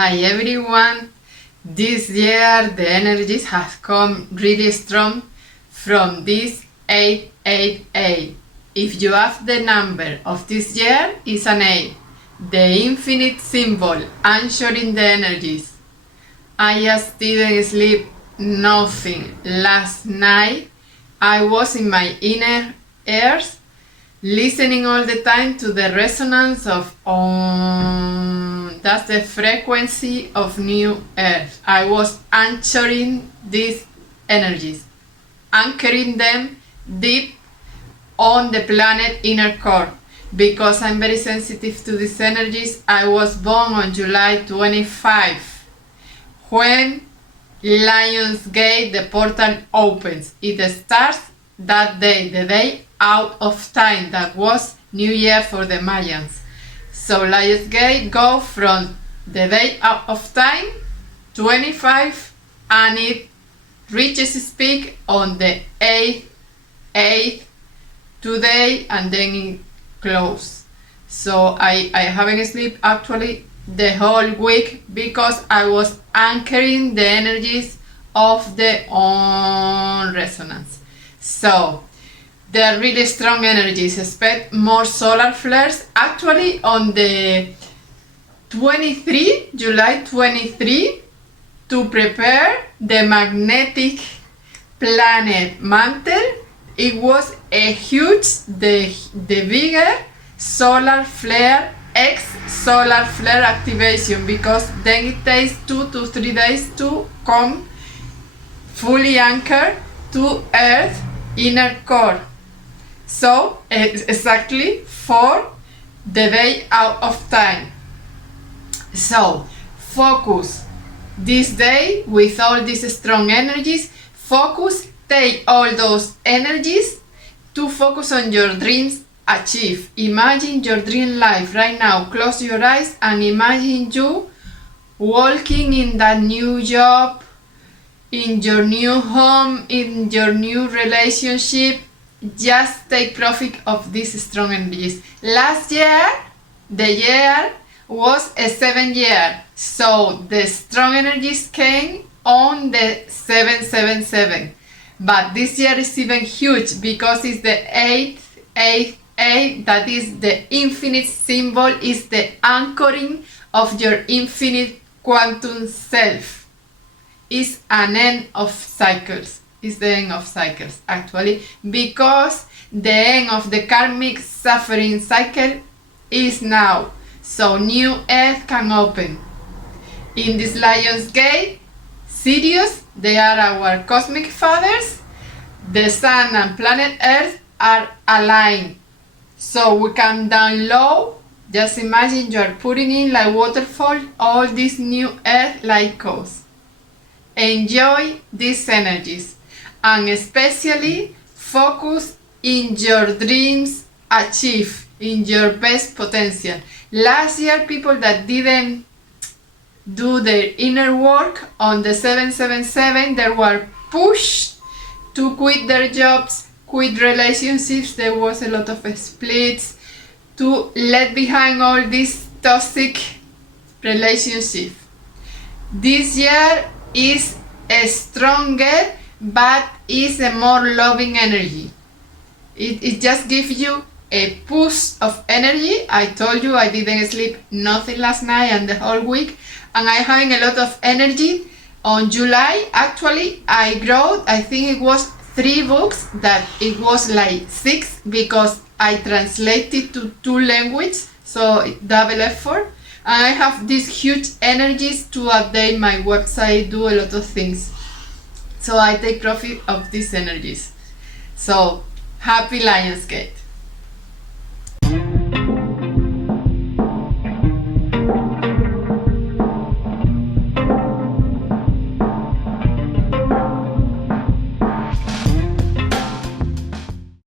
Hi everyone. This year the energies have come really strong from this 888. If you have the number of this year, it's an 8. The infinite symbol anchoring the energies. I just didn't sleep nothing last night. I was in my inner ears listening all the time to the resonance of that's the frequency of new earth. I was anchoring these energies, anchoring them deep on the planet inner core. Because I'm very sensitive to these energies, I was born on July 25 when lionsgate, the portal opens. It starts that day, the day out of time. That was New Year for the Mayans. So lionsgate go from the day out of time, 25, and it reaches its peak on the 8th today, and then it close. So I haven't slept actually the whole week because I was anchoring the energies of the on resonance. So they're really strong energies. Expect more solar flares. Actually on the July 23, to prepare the magnetic planet mantle, it was a huge, the bigger solar flare, X solar flare activation, because then it takes 2 to 3 days to come fully anchored to Earth inner core. So exactly for the day out of time. So focus this day with all these strong energies. Focus, take all those energies to focus on your dreams. Achieve. Imagine your dream life right now. Close your eyes and imagine you walking in that new job, in your new home, in your new relationship. Just take profit of these strong energies. Last year, the year was a 7 year. So the strong energies came on the 777. But this year is even huge because it's the 8th, that is the infinite symbol, is the anchoring of your infinite quantum self. It's an end of cycles. It's the end of cycles actually, because the end of the karmic suffering cycle is now. So new earth can open. In this lionsgate Sirius, they are our cosmic fathers. The sun and planet earth are aligned. So we can download, just imagine you are putting in like waterfall all these new Earth Lightcodes. Enjoy these energies and especially focus in your dreams, achieve in your best potential. Last year, people that didn't do their inner work on the 777, they were pushed to quit their jobs, quit relationships. There was a lot of splits, to let behind all these toxic relationships. This year is a stronger, but is a more loving energy. It just gives you a push of energy. I told you I didn't sleep nothing last night and the whole week, and I having a lot of energy. On July, actually, I wrote, I think it was 3 books, that it was like 6 because I translated to 2 languages, so double effort. And I have these huge energies to update my website, do a lot of things. So I take profit of these energies. So happy Lionsgate.